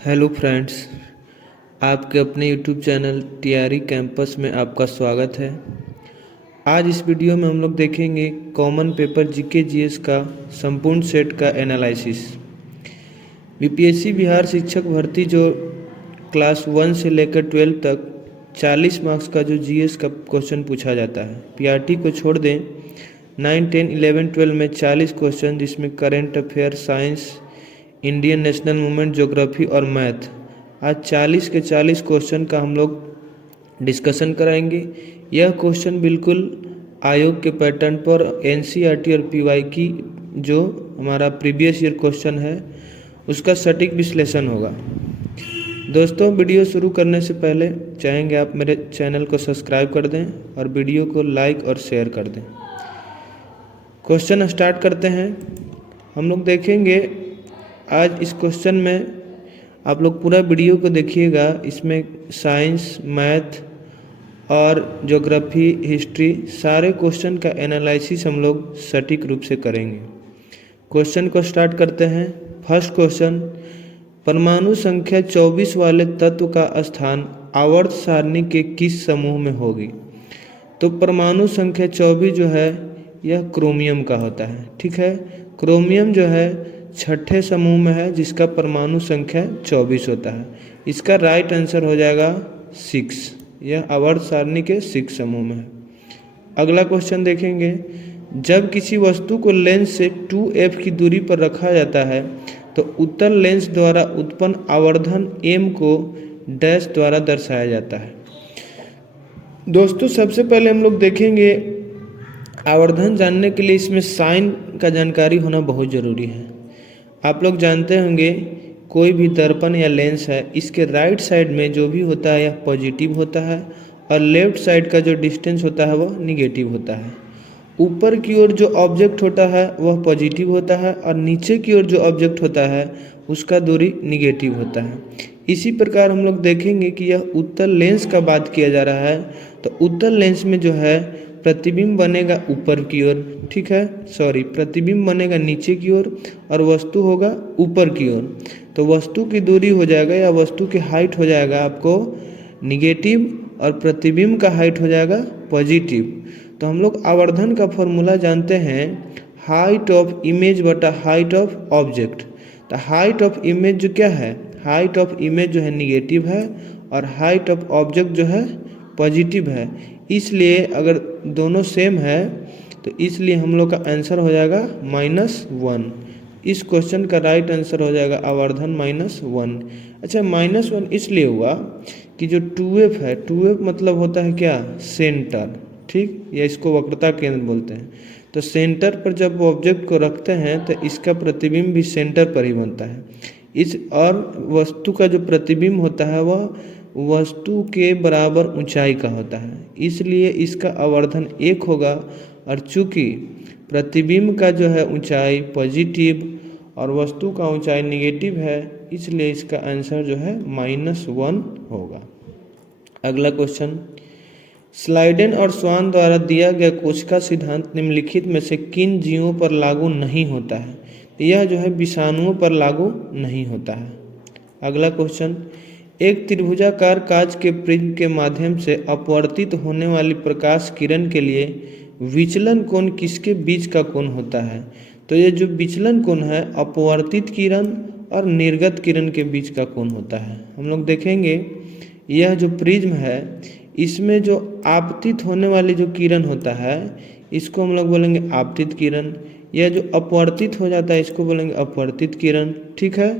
Hello friends, आपके अपने YouTube channel TRE campus में आपका स्वागत है। आज इस वीडियो में हम लोग देखेंगे कॉमन पेपर जीके जीएस का संपूर्ण सेट का एनालिसिस। बीपीएससी बिहार शिक्षक भर्ती जो क्लास 1 से लेकर 12 तक 40 मार्क्स का जो जीएस का क्वेश्चन पूछा जाता है। पीआरटी को छोड़ दें, 9, 10, 11, 12 में 40 क्वेश्चन, जिसमें current affair, science, Indian national movement, geography और मैथ, आज 40 के 40 क्वेश्चन का हम लोग डिस्कशन कराएंगे। यह क्वेश्चन बिल्कुल आयोग के पैटर्न पर एनसीईआरटी और पीवाई की जो हमारा प्रीवियस ईयर क्वेश्चन है उसका सटीक विश्लेषण होगा। दोस्तों, वीडियो शुरू करने से पहले चाहेंगे आप मेरे चैनल को सब्सक्राइब कर दें और वीडियो को लाइक और शेयर कर दें। क्वेश्चन स्टार्ट करते हैं। हम लोग देखेंगे आज इस क्वेश्चन में, आप लोग पूरा वीडियो को देखिएगा। इसमें साइंस, मैथ और ज्योग्राफी, हिस्ट्री, सारे क्वेश्चन का एनालिसिस हम लोग सटीक रूप से करेंगे। क्वेश्चन को स्टार्ट करते हैं। फर्स्ट क्वेश्चन, परमाणु संख्या 24 वाले तत्व का स्थान आवर्त सारणी के किस समूह में होगी? तो परमाणु संख्या 24 जो है यह क्रोमियम का होता है। ठीक है, क्रोमियम जो है छठे समूह में है, जिसका परमाणु संख्या 24 होता है। इसका राइट आंसर हो जाएगा 6। यह आवर्त सारणी के 6 समूह में है। अगला क्वेश्चन देखेंगे। जब किसी वस्तु को लेंस से 2f की दूरी पर रखा जाता है तो उत्तल लेंस द्वारा उत्पन्न आवर्धन m को डैश द्वारा दर्शाया जाता है। दोस्तों, सबसे पहले हम लोग देखेंगे, आवर्धन जानने के लिए इसमें साइन का जानकारी होना बहुत ज़रूरी है। आप लोग जानते होंगे, कोई भी दर्पण या लेंस है, इसके राइट साइड में जो भी होता है यह पॉजिटिव होता है और लेफ्ट साइड का जो डिस्टेंस होता है वह निगेटिव होता है। ऊपर की ओर जो ऑब्जेक्ट होता है वह पॉजिटिव होता है और नीचे की ओर जो ऑब्जेक्ट होता है उसका दूरी निगेटिव होता है। इसी प्रकार हम लोग देखेंगे कि यह उत्तल लेंस का बात किया जा रहा है, तो उत्तल लेंस में जो है प्रतिबिंब बनेगा ऊपर की ओर। ठीक है, प्रतिबिंब बनेगा नीचे की ओर और वस्तु होगा ऊपर की ओर। तो वस्तु की दूरी हो जाएगा या वस्तु की हाइट हो जाएगा आपको निगेटिव और प्रतिबिंब का हाइट हो जाएगा पॉजिटिव। तो हम लोग आवर्धन का फॉर्मूला जानते हैं, हाइट ऑफ इमेज बटा हाइट ऑफ ऑब्जेक्ट। तो हाइट ऑफ इमेज जो क्या है, हाइट ऑफ इमेज जो है निगेटिव है और हाइट ऑफ ऑब्जेक्ट जो है पॉजिटिव है। इसलिए अगर दोनों सेम है तो इसलिए हम लोग का आंसर हो जाएगा -1। इस क्वेश्चन का राइट आंसर हो जाएगा आवर्धन -1। अच्छा, -1 इसलिए हुआ कि जो 2f है, 2f मतलब होता है क्या, सेंटर। ठीक, या इसको वक्रता केंद्र बोलते हैं। तो सेंटर पर जब ऑब्जेक्ट को रखते हैं तो इसका प्रतिबिंब भी सेंटर पर ही बनता है। इस और वस्तु का जो प्रतिबिंब होता है वह वस्तु के बराबर ऊंचाई का होता है, इसलिए इसका आवर्धन 1 होगा। और चूंकि प्रतिबिंब का जो है ऊंचाई पॉजिटिव और वस्तु का ऊंचाई निगेटिव है, इसलिए इसका आंसर जो है -1 होगा। अगला क्वेश्चन, स्लाइडेन और स्वान द्वारा दिया गया कोशिका सिद्धांत निम्नलिखित में से किन जीवों पर लागू नहीं होता है? यह जो है विषाणुओं पर लागू नहीं होता है। अगला क्वेश्चन, एक त्रिभुजाकार कांच के प्रिज्म के माध्यम से अपवर्तित होने वाली प्रकाश किरण के लिए विचलन कोण किसके बीच का कोण होता है? तो ये जो विचलन कोण है अपवर्तित किरण और निर्गत किरण के बीच का कोण होता है। हम लोग देखेंगे, यह जो प्रिज्म है इसमें जो आपतित होने वाली जो किरण होता है इसको हम लोग बोलेंगे आपतित किरण। यह जो अपवर्तित हो जाता है इसको बोलेंगे अपवर्तित किरण। ठीक है,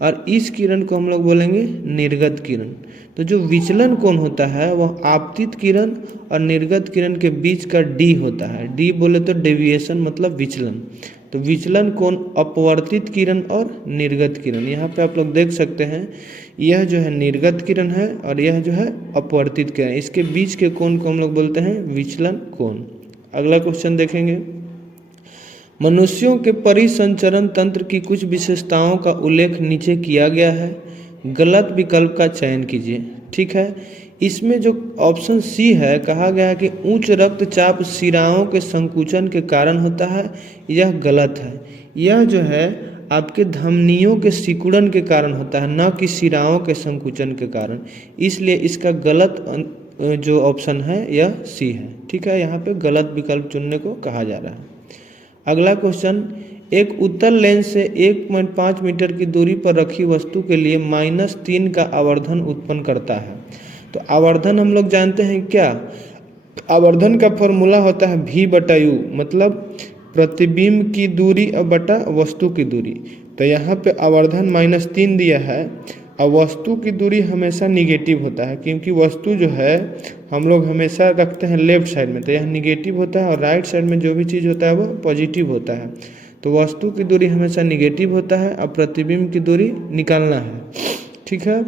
और इस किरण को हम लोग बोलेंगे निर्गत किरण। तो जो विचलन कोण होता है वह आपतित किरण और निर्गत किरण के बीच का डी होता है। डी बोले तो डेविएशन मतलब विचलन। तो विचलन कोण अपवर्तित किरण और निर्गत किरण, यहाँ पे आप लोग देख सकते हैं, यह जो है निर्गत किरण है और यह जो है अपवर्तित किरण, इसके बीच के कोण को हम लोग बोलते हैं विचलन कोण। अगला क्वेश्चन देखेंगे, मनुष्यों के परिसंचरण तंत्र की कुछ विशेषताओं का उल्लेख नीचे किया गया है, गलत विकल्प का चयन कीजिए। ठीक है, इसमें जो ऑप्शन सी है, कहा गया है कि उच्च रक्तचाप शिराओं के संकुचन के कारण होता है, यह गलत है। यह जो है आपके धमनियों के सिकुड़न के कारण होता है, न कि शिराओं के संकुचन के कारण। इसलिए इसका गलत जो ऑप्शन है यह सी है। ठीक है, यहाँ पे गलत विकल्प चुनने को कहा जा रहा है। अगला क्वेश्चन, एक उत्तल लेंस से 1.5 मीटर की दूरी पर रखी वस्तु के लिए -3 का आवर्धन उत्पन्न करता है। तो आवर्धन हम लोग जानते हैं क्या, आवर्धन का फॉर्मूला होता है V/U, मतलब प्रतिबिंब की दूरी बटा वस्तु की दूरी। तो यहाँ पे आवर्धन -3 दिया है और वस्तु की दूरी हमेशा निगेटिव होता है, क्योंकि वस्तु जो है हम लोग हमेशा रखते हैं लेफ्ट साइड में, तो यह निगेटिव होता है और राइट साइड में जो भी चीज़ होता है वो पॉजिटिव होता है। तो वस्तु की दूरी हमेशा निगेटिव होता है और प्रतिबिंब की दूरी निकालना है। ठीक है,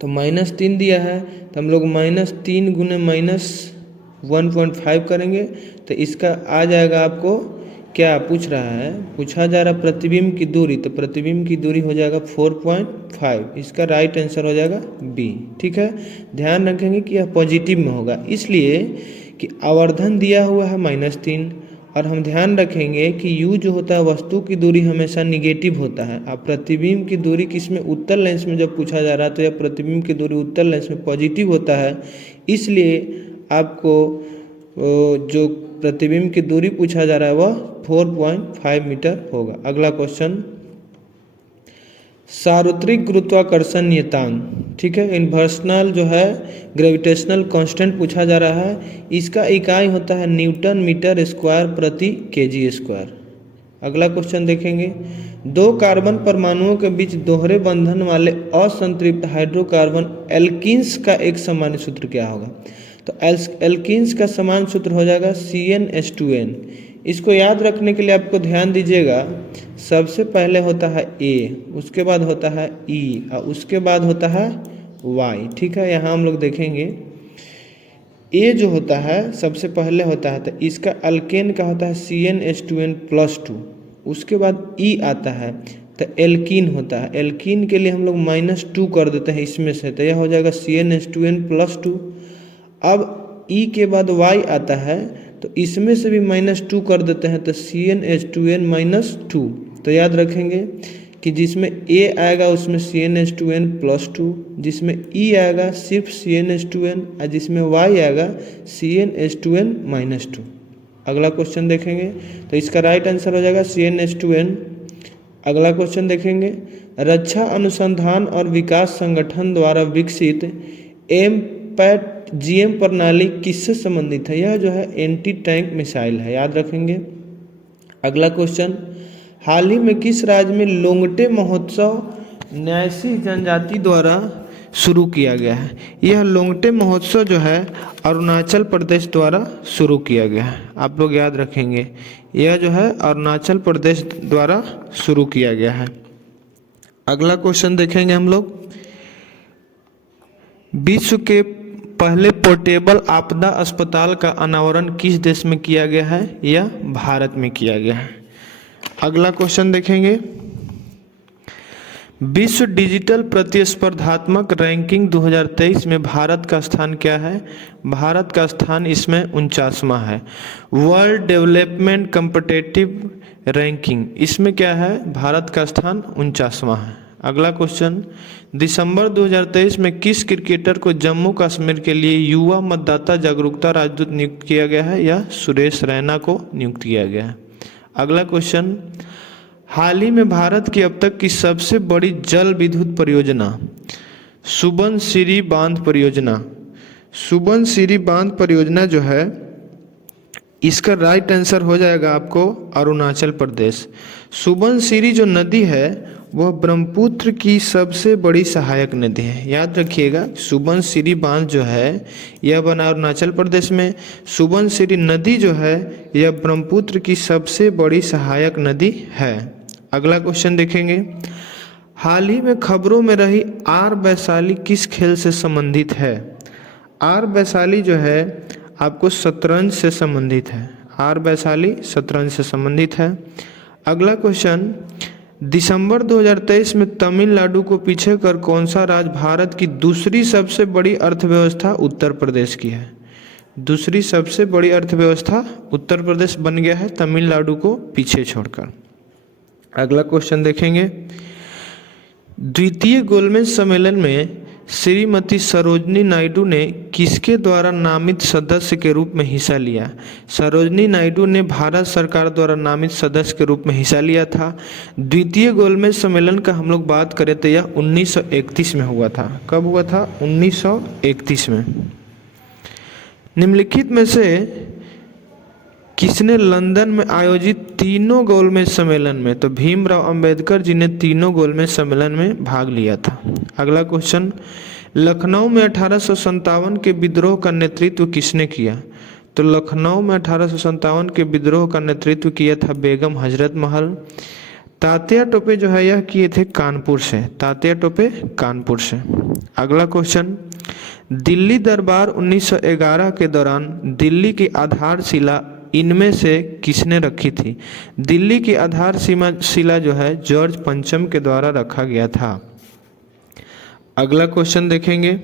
तो -3 दिया है, तो हम लोग -3 गुने -1.5 करेंगे, तो इसका आ जाएगा आपको क्या पूछ रहा है, पूछा जा रहा प्रतिबिंब की दूरी, तो प्रतिबिंब की दूरी हो जाएगा 4.5। इसका राइट आंसर हो जाएगा बी। ठीक है, ध्यान रखेंगे कि यह पॉजिटिव में होगा, इसलिए कि आवर्धन दिया हुआ है -3, और हम ध्यान रखेंगे कि U जो होता है वस्तु की दूरी हमेशा निगेटिव होता है। अब प्रतिबिंब की दूरी किसमें, उत्तल लेंस में जब पूछा जा रहा है तो यह प्रतिबिंब की दूरी उत्तल लेंस में पॉजिटिव होता है, इसलिए आपको जो प्रतिबिंब की दूरी पूछा जा रहा है वह 4.5 मीटर होगा। अगला क्वेश्चन, सार्वत्रिक गुरुत्वाकर्षण नियतांक, ठीक है, इन्वर्सनल जो है ग्रेविटेशनल कांस्टेंट पूछा जा रहा है। इसका इकाई होता है न्यूटन मीटर स्क्वायर प्रति केजी स्क्वायर। अगला क्वेश्चन देखेंगे, 2 कार्बन परमाणुओं के बीच दोहरे बंधन वाले असंतृप्त हाइड्रोकार्बन एल्कीन्स का एक सामान्य सूत्र क्या होगा। तो एल्कीन्स का समान सूत्र हो जाएगा CnH2n। इसको याद रखने के लिए आपको ध्यान दीजिएगा, सबसे पहले होता है A, उसके बाद होता है E और उसके बाद होता है Y। ठीक है, यहाँ हम लोग देखेंगे A जो होता है सबसे पहले होता है, तो इसका अल्केन का होता है CnH2n+2। उसके बाद E आता है तो एल्कीन होता है, एल्कीन के लिए हम लोग -2 कर देते हैं इसमें से, तो यह हो जाएगा CnH2n+2। अब E के बाद Y आता है तो इसमें से भी -2 कर देते हैं, तो CnH2n-2। तो याद रखेंगे कि जिसमें A आएगा उसमें CnH2n+2, जिसमें E आएगा सिर्फ CnH2n और जिसमें Y आएगा CnH2n-2। अगला क्वेश्चन देखेंगे तो इसका राइट आंसर हो जाएगा CnH2n। अगला क्वेश्चन देखेंगे, रक्षा अनुसंधान और विकास संगठन द्वारा विकसित GM प्रणाली किससे संबंधित है। यह जो है एंटी टैंक मिसाइल है, याद रखेंगे। अगला क्वेश्चन, हाल ही में किस राज्य में लोंगटे महोत्सव न्यासी जनजाति द्वारा शुरू किया गया है। यह लोंगटे महोत्सव जो है अरुणाचल प्रदेश द्वारा शुरू किया गया है, आप लोग याद रखेंगे। यह जो है अरुणाचल प्रदेश द्वारा शुरू किया गया है। अगला क्वेश्चन देखेंगे हम लोग, विश्व के पहले पोर्टेबल आपदा अस्पताल का अनावरण किस देश में किया गया है। यह भारत में किया गया है। अगला क्वेश्चन देखेंगे, विश्व डिजिटल प्रतिस्पर्धात्मक रैंकिंग 2023 में भारत का स्थान क्या है। भारत का स्थान इसमें 49वां है। वर्ल्ड डेवलपमेंट कॉम्पिटिटिव रैंकिंग, इसमें क्या है, भारत का स्थान 49वां है। अगला क्वेश्चन, दिसंबर 2023 में किस क्रिकेटर को जम्मू कश्मीर के लिए युवा मतदाता जागरूकता राजदूत नियुक्त किया गया है। यह सुरेश रैना को नियुक्त किया गया है। अगला क्वेश्चन, हाल ही में भारत की अब तक की सबसे बड़ी जल विद्युत परियोजना सुबनसिरी बांध परियोजना। सुबनसिरी बांध परियोजना जो है इसका राइट आंसर हो जाएगा आपको अरुणाचल प्रदेश। सुबनसिरी जो नदी है वह ब्रह्मपुत्र की सबसे बड़ी सहायक नदी है, याद रखिएगा। सुबनसिरी बांध जो है यह बना अरुणाचल प्रदेश में। सुबनसिरी नदी जो है यह ब्रह्मपुत्र की सबसे बड़ी सहायक नदी है। अगला क्वेश्चन देखेंगे, हाल ही में खबरों में रही आर वैशाली किस खेल से संबंधित है। आर वैशाली जो है आपको शतरंज से संबंधित है। आर वैशाली शतरंज से संबंधित है। अगला क्वेश्चन, दिसंबर 2023 में तमिलनाडु को पीछे कर कौन सा राज्य भारत की दूसरी सबसे बड़ी अर्थव्यवस्था उत्तर प्रदेश की है। दूसरी सबसे बड़ी अर्थव्यवस्था उत्तर प्रदेश बन गया है तमिलनाडु को पीछे छोड़कर। अगला क्वेश्चन देखेंगे, द्वितीय गोलमेज सम्मेलन में श्रीमती सरोजनी नायडू ने किसके द्वारा नामित सदस्य के रूप में हिस्सा लिया? सरोजनी नायडू ने भारत सरकार द्वारा नामित सदस्य के रूप में हिस्सा लिया था। द्वितीय गोलमेज सम्मेलन का हम लोग बात करें तो यह 1931 में हुआ था। कब हुआ था? 1931 में। निम्नलिखित में से किसने लंदन में आयोजित तीनों गोलमेज सम्मेलन में, तो भीमराव अंबेडकर जी ने तीनों गोलमेज सम्मेलन में भाग लिया था। अगला क्वेश्चन, लखनऊ में 1857 के विद्रोह का नेतृत्व किसने किया? तो लखनऊ में 1857 के विद्रोह का नेतृत्व किया था बेगम हजरत महल। तात्या टोपे जो है यह किए थे कानपुर से, तात्या टोपे कानपुर से। अगला क्वेश्चन, दिल्ली दरबार 1911 के दौरान दिल्ली की आधारशिला इनमें से किसने रखी थी? दिल्ली की आधारशिला जो है जॉर्ज पंचम के द्वारा रखा गया था। अगला क्वेश्चन देखेंगे,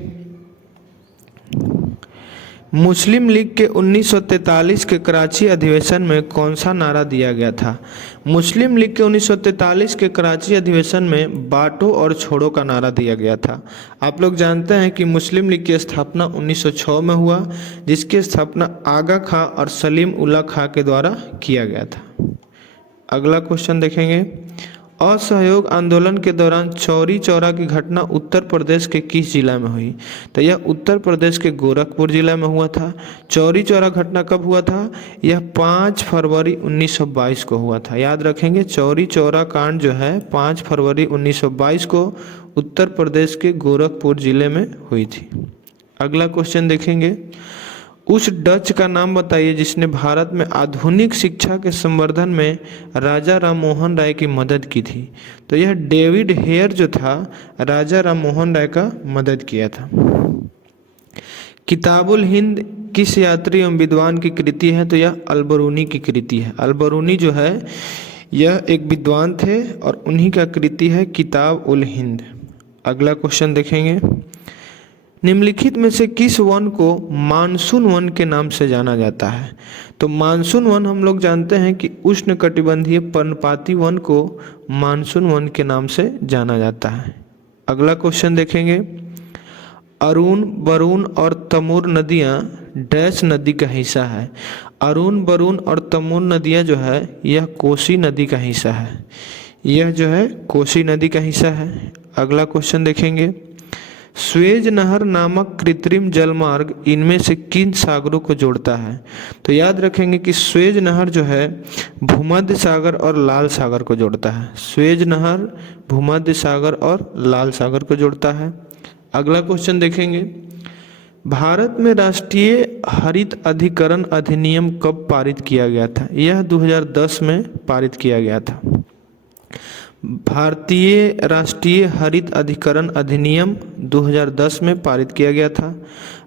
मुस्लिम लीग के 1943 के कराची अधिवेशन में कौन सा नारा दिया गया था? मुस्लिम लीग के 1943 के कराची अधिवेशन में बांटो और छोड़ो का नारा दिया गया था। आप लोग जानते हैं कि मुस्लिम लीग की स्थापना 1906 में हुआ, जिसकी स्थापना आगा खां और सलीम उल्लाह खां के द्वारा किया गया था। अगला क्वेश्चन देखेंगे, असहयोग आंदोलन के दौरान चौरी चौरा की घटना उत्तर प्रदेश के किस जिला में हुई? तो यह उत्तर प्रदेश के गोरखपुर जिला में हुआ था। चौरी चौरा घटना कब हुआ था? यह 5 फरवरी 1922 को हुआ था। याद रखेंगे, चौरी चौरा कांड जो है 5 फरवरी 1922 को उत्तर प्रदेश के गोरखपुर जिले में हुई थी। अगला क्वेश्चन देखेंगे, उस डच का नाम बताइए जिसने भारत में आधुनिक शिक्षा के संवर्धन में राजा राममोहन राय की मदद की थी। तो यह डेविड हेयर जो था राजा राममोहन राय का मदद किया था। किताबुल हिंद किस यात्री एवं विद्वान की कृति है? तो यह अलबरूनी की कृति है। अलबरूनी जो है यह एक विद्वान थे और उन्हीं का कृति है किताब उल हिंद। अगला क्वेश्चन देखेंगे, निम्नलिखित में से किस वन को मानसून वन के नाम से जाना जाता है? तो मानसून वन हम लोग जानते हैं कि उष्णकटिबंधीय पर्णपाती वन को मानसून वन के नाम से जाना जाता है। अगला क्वेश्चन देखेंगे, अरुण, बरून और तमूर नदियाँ डैश नदी का हिस्सा है? अरुण, बरून और तमूर नदियाँ जो है यह कोसी नदी का हिस्सा है। यह जो है कोसी नदी का हिस्सा है। अगला क्वेश्चन देखेंगे, स्वेज नहर नामक कृत्रिम जलमार्ग इनमें से किन सागरों को जोड़ता है? तो याद रखेंगे कि स्वेज नहर जो है भूमध्य सागर और लाल सागर को जोड़ता है। स्वेज नहर भूमध्य सागर और लाल सागर को जोड़ता है। अगला क्वेश्चन देखेंगे, भारत में राष्ट्रीय हरित अधिकरण अधिनियम कब पारित किया गया था? यह 2010 में पारित किया गया था। भारतीय राष्ट्रीय हरित अधिकरण अधिनियम 2010 में पारित किया गया था।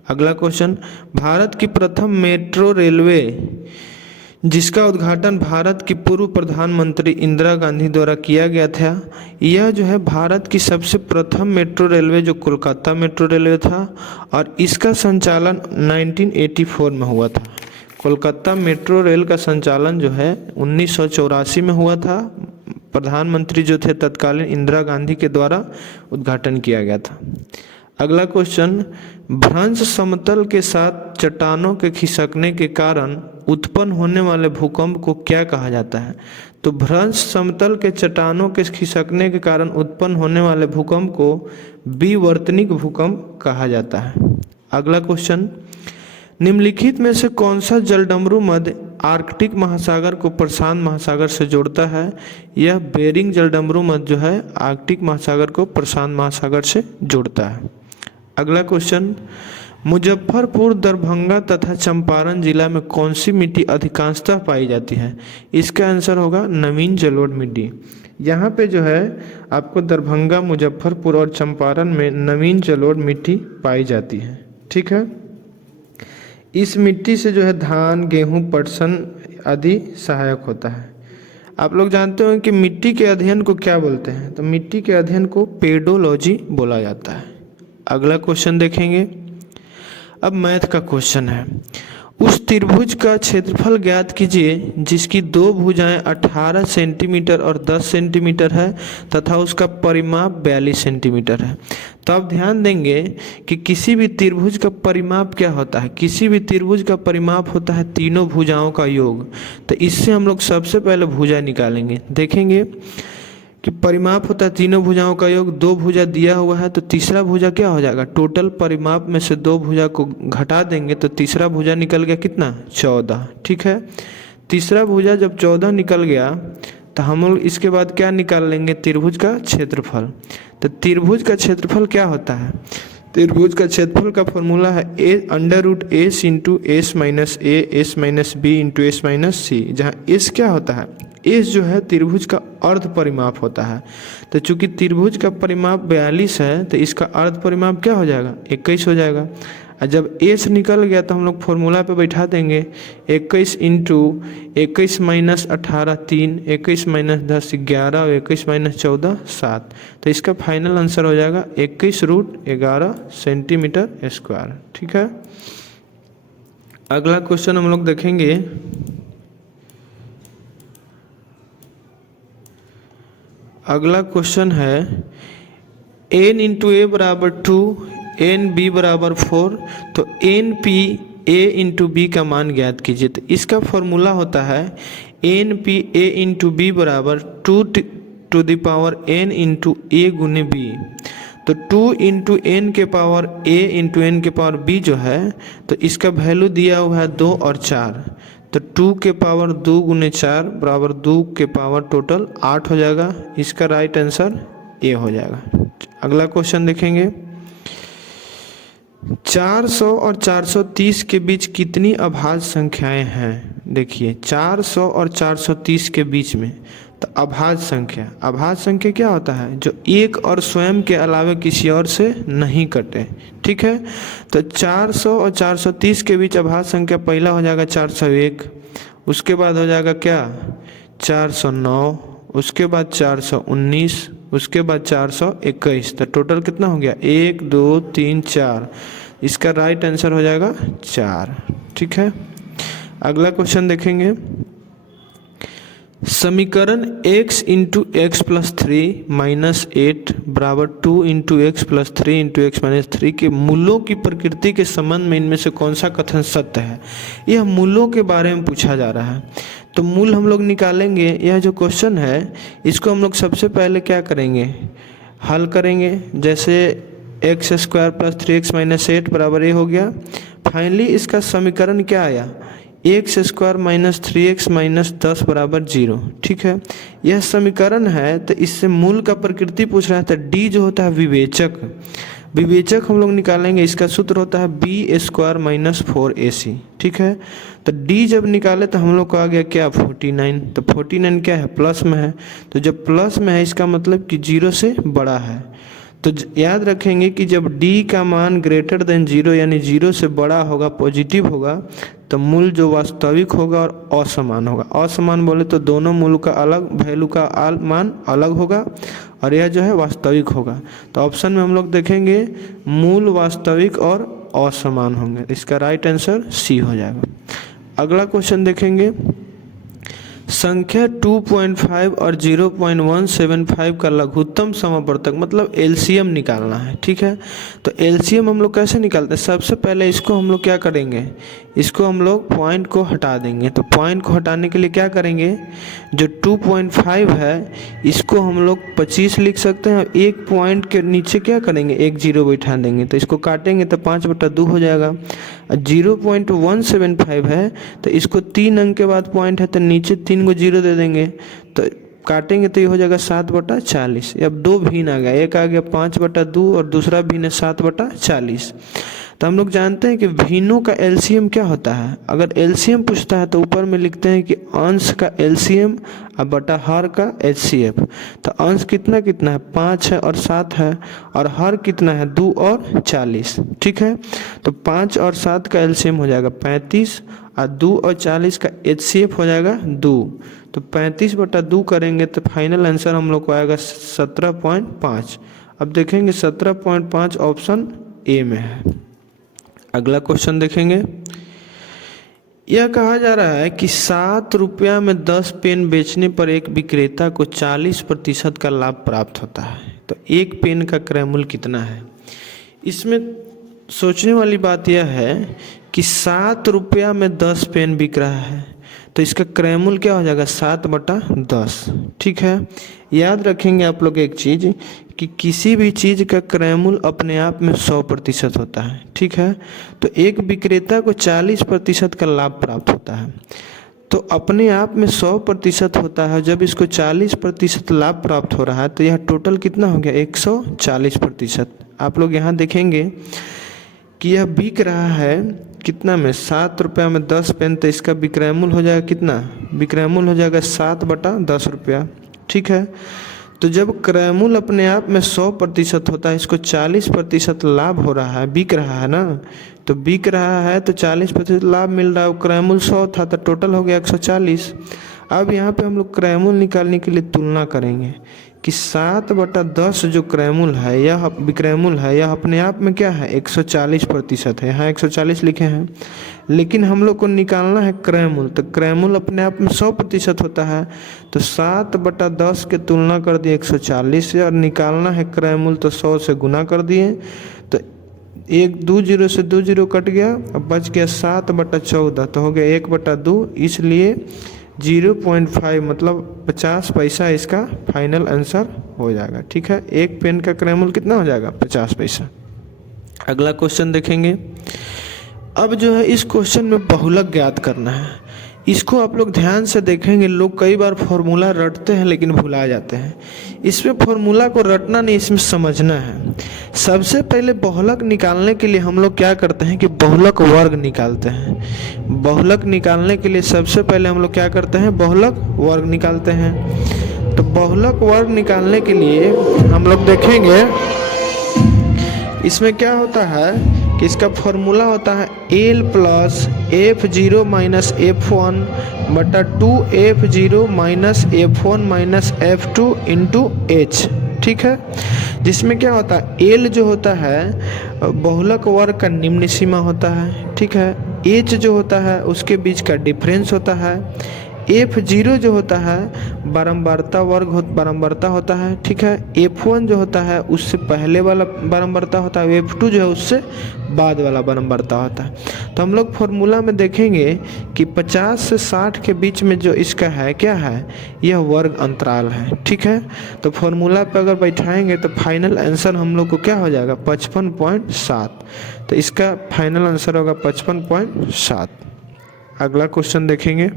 अगला क्वेश्चन, भारत की प्रथम मेट्रो रेलवे जिसका उद्घाटन भारत की पूर्व प्रधानमंत्री इंदिरा गांधी द्वारा किया गया था, यह जो है भारत की सबसे प्रथम मेट्रो रेलवे जो कोलकाता मेट्रो रेलवे था और इसका संचालन 1984 में हुआ था। कोलकाता मेट्रो रेल का संचालन जो है 1984 में हुआ था। प्रधानमंत्री जो थे तत्कालीन इंदिरा गांधी के द्वारा उद्घाटन किया गया था। अगला क्वेश्चन, भ्रंश समतल के साथ चट्टानों के खिसकने के कारण उत्पन्न होने वाले भूकंप को क्या कहा जाता है? तो भ्रंश समतल के चट्टानों के खिसकने के कारण उत्पन्न होने वाले भूकंप को विवर्तनिक भूकंप कहा जाता है। अगला क्वेश्चन, निम्नलिखित में से कौन सा जलडमरू मध्य आर्कटिक महासागर को प्रशांत महासागर से जोड़ता है? यह बेरिंग जलडमरू मध्य जो है आर्कटिक महासागर को प्रशांत महासागर से जोड़ता है। अगला क्वेश्चन, मुजफ्फरपुर, दरभंगा तथा चंपारण जिला में कौन सी मिट्टी अधिकांशतः पाई जाती है? इसका आंसर होगा नवीन जलोढ़ मिट्टी। यहाँ पे जो है आपको दरभंगा, मुजफ्फरपुर और चंपारण में नवीन जलोढ़ मिट्टी पाई जाती है। ठीक है, इस मिट्टी से जो है धान, गेहूं, पटसन आदि सहायक होता है। आप लोग जानते हो कि मिट्टी के अध्ययन को क्या बोलते हैं? तो मिट्टी के अध्ययन को पेडोलॉजी बोला जाता है। अगला क्वेश्चन देखेंगे, अब मैथ का क्वेश्चन है। उस त्रिभुज का क्षेत्रफल ज्ञात कीजिए जिसकी दो भुजाएं 18 सेंटीमीटर और 10 सेंटीमीटर है तथा उसका परिमाप 42 सेंटीमीटर है। तो आप ध्यान देंगे कि किसी भी त्रिभुज का परिमाप क्या होता है, किसी भी त्रिभुज का परिमाप होता है तीनों भुजाओं का योग। तो इससे हम लोग सबसे पहले भुजा निकालेंगे, देखेंगे कि परिमाप होता है तीनों भुजाओं का योग। दो भुजा दिया हुआ है तो तीसरा भुजा क्या हो जाएगा, टोटल परिमाप में से दो भुजा को घटा देंगे तो तीसरा भुजा निकल गया कितना, 14। ठीक है, तीसरा भुजा जब 14 निकल गया तो हम लोग इसके बाद क्या निकाल लेंगे, त्रिभुज का क्षेत्रफल। तो त्रिभुज का क्षेत्रफल क्या होता है, त्रिभुज का क्षेत्रफल का फॉर्मूला है √S into S minus A S minus B into S minus C, जहाँ एस क्या होता है, एस जो है त्रिभुज का अर्ध परिमाप होता है। तो चूंकि त्रिभुज का परिमाप 42 है तो इसका अर्ध परिमाप क्या हो जाएगा, 21 हो जाएगा। और जब एस निकल गया तो हम लोग फॉर्मूला पे बैठा देंगे 21 इंटू 21 माइनस 18 3, 21 माइनस 10 11 और 21 माइनस 14 7। तो इसका फाइनल आंसर हो जाएगा 21√11 सेंटीमीटर स्क्वायर। ठीक है, अगला क्वेश्चन हम लोग देखेंगे। अगला क्वेश्चन है n इंटू ए बराबर 2, एन बी बराबर 4, तो N P A into B का मान ज्ञात कीजिए। तो इसका फॉर्मूला होता है N P A into B बराबर 2 to the power n into A गुने बी। तो 2 इंटू एन के पावर a इंटू एन के पावर b जो है, तो इसका वैल्यू दिया हुआ है 2 और 4। तो 2 के पावर 2 गुने 4 बराबर 2 के पावर टोटल 8 हो जाएगा। इसका राइट आंसर ए हो जाएगा। अगला क्वेश्चन देखेंगे। 400 और 430 के बीच कितनी अभाज्य संख्याएं हैं। देखिए 400 और 430 के बीच में, तो अभाज्य संख्या क्या होता है, जो एक और स्वयं के अलावा किसी और से नहीं कटे। ठीक है, तो 400 और 430 के बीच अभाज्य संख्या पहला हो जाएगा 401, उसके बाद हो जाएगा क्या 409, उसके बाद 419, उसके बाद 421। तो टोटल कितना हो गया 1 2 3 4। इसका राइट आंसर हो जाएगा 4। ठीक है, अगला क्वेश्चन देखेंगे। समीकरण x into x plus 3 minus 8 बराबर 2 into x plus 3 into x minus 3 के मूलों की प्रकृति के संबंध में इनमें से कौन सा कथन सत्य है। यह मूलों के बारे में पूछा जा रहा है, तो मूल हम लोग निकालेंगे। यह जो क्वेश्चन है इसको हम लोग सबसे पहले क्या करेंगे, हल करेंगे। जैसे x square plus 3x minus 8 बराबर ये हो गया। फाइनली इसका समीकरण क्या आया, x square minus 3x minus 10 बराबर 0। ठीक है, यह समीकरण है। तो इससे मूल का प्रकृति पूछ रहा था। डी जो होता है विवेचक हम लोग निकालेंगे। इसका सूत्र होता है बी स्क्वायर माइनस 4ac। ठीक है, तो डी जब निकाले तो हम लोग को आ गया क्या 49। तो 49 क्या है, प्लस में है। तो जब प्लस में है इसका मतलब कि 0 से बड़ा है। तो याद रखेंगे कि जब d का मान ग्रेटर देन 0 यानी 0 से बड़ा होगा, पॉजिटिव होगा, तो मूल जो वास्तविक होगा और असमान होगा। असमान बोले तो दोनों मूल का अलग वैल्यू का मान अलग होगा और यह जो है वास्तविक होगा। तो ऑप्शन में हम लोग देखेंगे मूल वास्तविक और असमान होंगे। इसका राइट आंसर सी हो जाएगा। अगला क्वेश्चन देखेंगे। संख्या 2.5 और 0.175 का लघुत्तम समावर्तक मतलब एलसीएम निकालना है। ठीक है, तो एलसीएम हम लोग कैसे निकालते हैं, सबसे पहले इसको हम लोग क्या करेंगे, इसको हम लोग पॉइंट को हटा देंगे। तो पॉइंट को हटाने के लिए क्या करेंगे, जो 2.5 है इसको हम लोग 25 लिख सकते हैं और एक पॉइंट के नीचे क्या करेंगे, एक जीरो बैठा देंगे। तो इसको काटेंगे तो 5/2 हो जाएगा। 0.175 है तो इसको 3 अंक के बाद पॉइंट है तो नीचे 3 को जीरो दे देंगे, तो काटेंगे तो ये हो जाएगा 7/40। अब दो भिन्न आ गया, एक आ गया 5/2 और दूसरा भिन्न है 7/40। तो हम लोग जानते हैं कि भिन्नों का एलसीएम क्या होता है। अगर एलसीएम पूछता है तो ऊपर में लिखते हैं कि अंश का एलसीएम और बटा हर का एचसीएफ। तो अंश कितना कितना है 5 है और 7 है, और हर कितना है 2 और 40। ठीक है, तो 5 और 7 का एलसीएम हो जाएगा 35 और 2 और 40 का एचसीएफ हो जाएगा 2। तो 35/2 करेंगे तो फाइनल आंसर हम लोग को आएगा 17.5। अब देखेंगे 17.5 ऑप्शन ए में है। अगला क्वेश्चन देखेंगे। यह कहा जा रहा है कि 7 रुपया में 10 पेन बेचने पर एक विक्रेता को 40% का लाभ प्राप्त होता है। तो एक पेन का क्रय मूल्य कितना है? इसमें सोचने वाली बात यह है कि 7 रुपया में 10 पेन बिक रहा है, तो इसका क्रय मूल्य क्या हो जाएगा? 7/10। ठीक है, याद रखेंगे आप लोग एक चीज़ कि किसी भी चीज़ का क्रय मूल्य अपने आप में 100% होता है। ठीक है, तो एक विक्रेता को 40% का लाभ प्राप्त होता है, तो अपने आप में 100% होता है। जब इसको 40% लाभ प्राप्त हो रहा है तो यह टोटल कितना हो गया? 140%। आप लोग यहाँ देखेंगे कि यह बिक रहा है कितना में? 7 रुपया में 10 पेन, तो इसका विक्रय मूल्य हो जाएगा कितना? विक्रय मूल्य हो जाएगा 7/10 रुपया। ठीक है, तो जब क्रय मूल्य अपने आप में 100% होता है, इसको 40% लाभ हो रहा है, बिक रहा है ना, तो बिक रहा है तो 40% लाभ मिल रहा है। क्रय मूल्य 100 था तो टोटल हो गया 140। अब यहाँ पे हम लोग क्रय मूल्य निकालने के लिए तुलना करेंगे कि 7/10 जो क्रय मूल्य है, यह विक्रय मूल्य है, यह अपने आप में क्या है? 140% है। यहाँ 140 लिखे हैं, लेकिन हम लोग को निकालना है क्रय मूल्य। तो क्रय मूल्य अपने आप में 100% होता है, तो 7/10 के तुलना कर दिए 140 से, और निकालना है क्रय मूल्य तो 100 से गुना कर दिए, तो 2 जीरो से 2 जीरो कट गया, अब बच गया 7/14, तो हो गया 1/2। इसलिए 0.5 मतलब 50 पैसा इसका फाइनल आंसर हो जाएगा। ठीक है, एक पेन का क्रय मूल्य कितना हो जाएगा? 50 पैसा। अगला क्वेश्चन देखेंगे। अब जो है इस क्वेश्चन में बहुलक ज्ञात करना है। इसको आप लोग ध्यान से देखेंगे, लोग कई बार फॉर्मूला रटते हैं लेकिन भुला जाते हैं। इसमें फॉर्मूला को रटना नहीं, इसमें समझना है। सबसे पहले बहुलक निकालने के लिए हम लोग क्या करते हैं कि बहुलक वर्ग निकालते हैं। बहुलक निकालने के लिए सबसे पहले हम लोग क्या करते हैं? बहुलक वर्ग निकालते हैं। तो बहुलक वर्ग निकालने के लिए हम लोग देखेंगे इसमें क्या होता है कि इसका फॉर्मूला होता है L plus F0 minus F1 बटा 2F0 minus F1 minus F2 into H। ठीक है, जिसमें क्या होता है? L जो होता है बहुलक वर्ग का निम्न सीमा होता है। ठीक है, H जो होता है उसके बीच का डिफरेंस होता है। F0 जो होता है बारंबारता बारंबारता होता है। ठीक है, F1 जो होता है उससे पहले वाला बारंबारता होता है, F2 जो है उससे बाद वाला बारंबारता होता है। तो हम लोग फॉर्मूला में देखेंगे कि 50 से 60 के बीच में जो इसका है क्या है? यह वर्ग अंतराल है। ठीक है, तो फॉर्मूला पे अगर बैठाएंगे तो फाइनल आंसर हम लोग को क्या हो जाएगा? 55.7। तो इसका फाइनल आंसर होगा 55.7। अगला क्वेश्चन देखेंगे।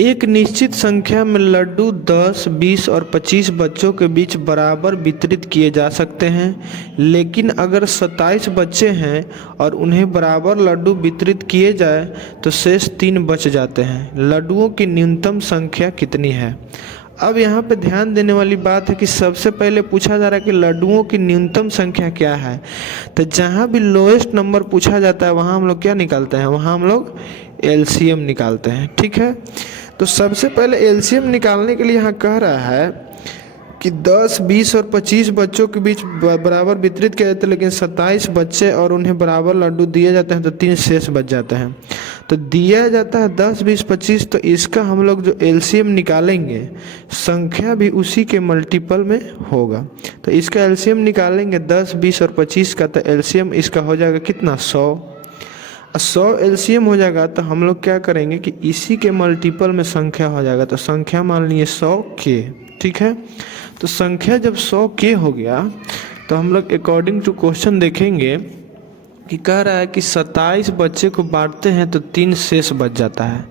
एक निश्चित संख्या में लड्डू 10, 20 और 25 बच्चों के बीच बराबर वितरित किए जा सकते हैं, लेकिन अगर 27 बच्चे हैं और उन्हें बराबर लड्डू वितरित किए जाए तो शेष 3 बच जाते हैं। लड्डुओं की न्यूनतम संख्या कितनी है? अब यहाँ पे ध्यान देने वाली बात है कि सबसे पहले पूछा जा रहा है कि लड्डुओं की न्यूनतम संख्या क्या है। तो जहाँ भी लोएस्ट नंबर पूछा जाता है वहाँ हम लोग क्या निकालते हैं? वहाँ हम लोग एलसीएम निकालते हैं। ठीक है, तो सबसे पहले एलसीएम निकालने के लिए यहाँ कह रहा है कि 10, 20 और 25 बच्चों के बीच बराबर वितरित किया जाता है, लेकिन 27 बच्चे और उन्हें बराबर लड्डू दिए जाते हैं, तो 3 शेष बच जाते हैं। तो दिया जाता है 10, 20, 25, तो इसका हम लोग जो एलसीएम निकालेंगे संख्या भी उसी के मल्टीपल में होगा। तो इसका एलसीएम निकालेंगे 10, 20 और 25 का, तो एलसीएम इसका हो जाएगा कितना? 100 एलसीएम हो जाएगा। तो हम लोग क्या करेंगे कि इसी के मल्टीपल में संख्या हो जाएगा। तो संख्या मान लीजिए 100K। ठीक है, तो संख्या जब 100K हो गया तो हम लोग अकॉर्डिंग टू क्वेश्चन देखेंगे कि कह रहा है कि 27 बच्चे को बांटते हैं तो 3 शेष बच जाता है।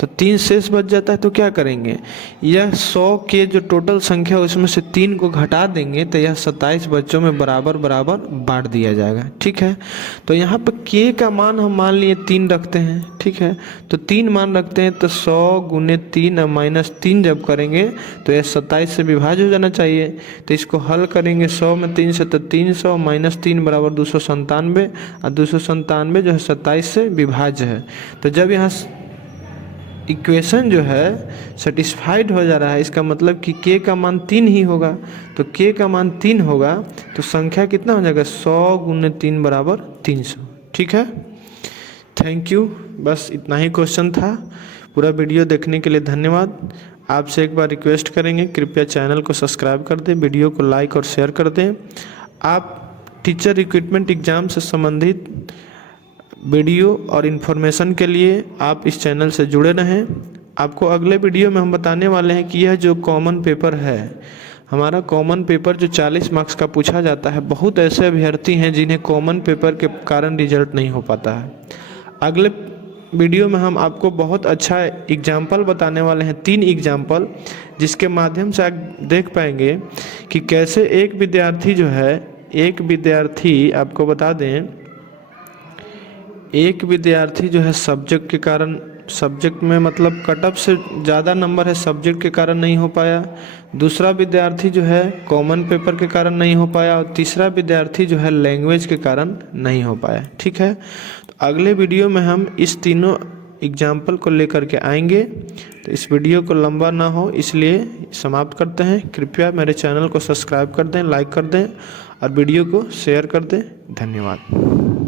तो 3 शेष बच जाता है तो क्या करेंगे? यह 100K जो टोटल संख्या उसमें से 3 को घटा देंगे, तो यह 27 बच्चों में बराबर बराबर बांट दिया जाएगा। ठीक है, तो यहाँ पर K का मान हम मान लिए 3 रखते हैं। ठीक है, तो 3 मान रखते हैं, तो 100 गुने 3 और माइनस 3 जब करेंगे तो यह 27 से विभाज्य हो जाना चाहिए। तो इसको हल करेंगे 100 में 3 से, तो 300 माइनस 3 बराबर 297, और 297 जो है 27 से विभाज्य है। तो जब यहाँ इक्वेशन जो है सेटिस्फाइड हो जा रहा है, इसका मतलब कि K का मान 3 ही होगा। तो K का मान 3 होगा तो संख्या कितना हो जाएगा? 100 गुने 3 बराबर 300। ठीक है, थैंक यू। बस इतना ही क्वेश्चन था। पूरा वीडियो देखने के लिए धन्यवाद। आपसे एक बार रिक्वेस्ट करेंगे, कृपया चैनल को सब्सक्राइब कर दें, वीडियो को लाइक और शेयर कर दें। आप टीचर रिक्रूटमेंट एग्ज़ाम से संबंधित वीडियो और इन्फॉर्मेशन के लिए आप इस चैनल से जुड़े रहें। आपको अगले वीडियो में हम बताने वाले हैं कि यह जो कॉमन पेपर है, हमारा कॉमन पेपर जो 40 मार्क्स का पूछा जाता है, बहुत ऐसे अभ्यर्थी हैं जिन्हें कॉमन पेपर के कारण रिजल्ट नहीं हो पाता है। अगले वीडियो में हम आपको बहुत अच्छा एग्जाम्पल बताने वाले हैं, 3 एग्जाम्पल, जिसके माध्यम से आप देख पाएंगे कि कैसे एक विद्यार्थी आपको बता दें, एक विद्यार्थी जो है सब्जेक्ट के कारण, सब्जेक्ट में मतलब कट ऑफ से ज़्यादा नंबर है, सब्जेक्ट के कारण नहीं हो पाया। दूसरा विद्यार्थी जो है कॉमन पेपर के कारण नहीं हो पाया, और तीसरा विद्यार्थी जो है लैंग्वेज के कारण नहीं हो पाया। ठीक है, तो अगले वीडियो में हम इस तीनों एग्जाम्पल को लेकर के आएंगे। तो इस वीडियो को लंबा ना हो इसलिए समाप्त करते हैं। कृपया मेरे चैनल को सब्सक्राइब कर दें, लाइक कर दें और वीडियो को शेयर कर दें। धन्यवाद।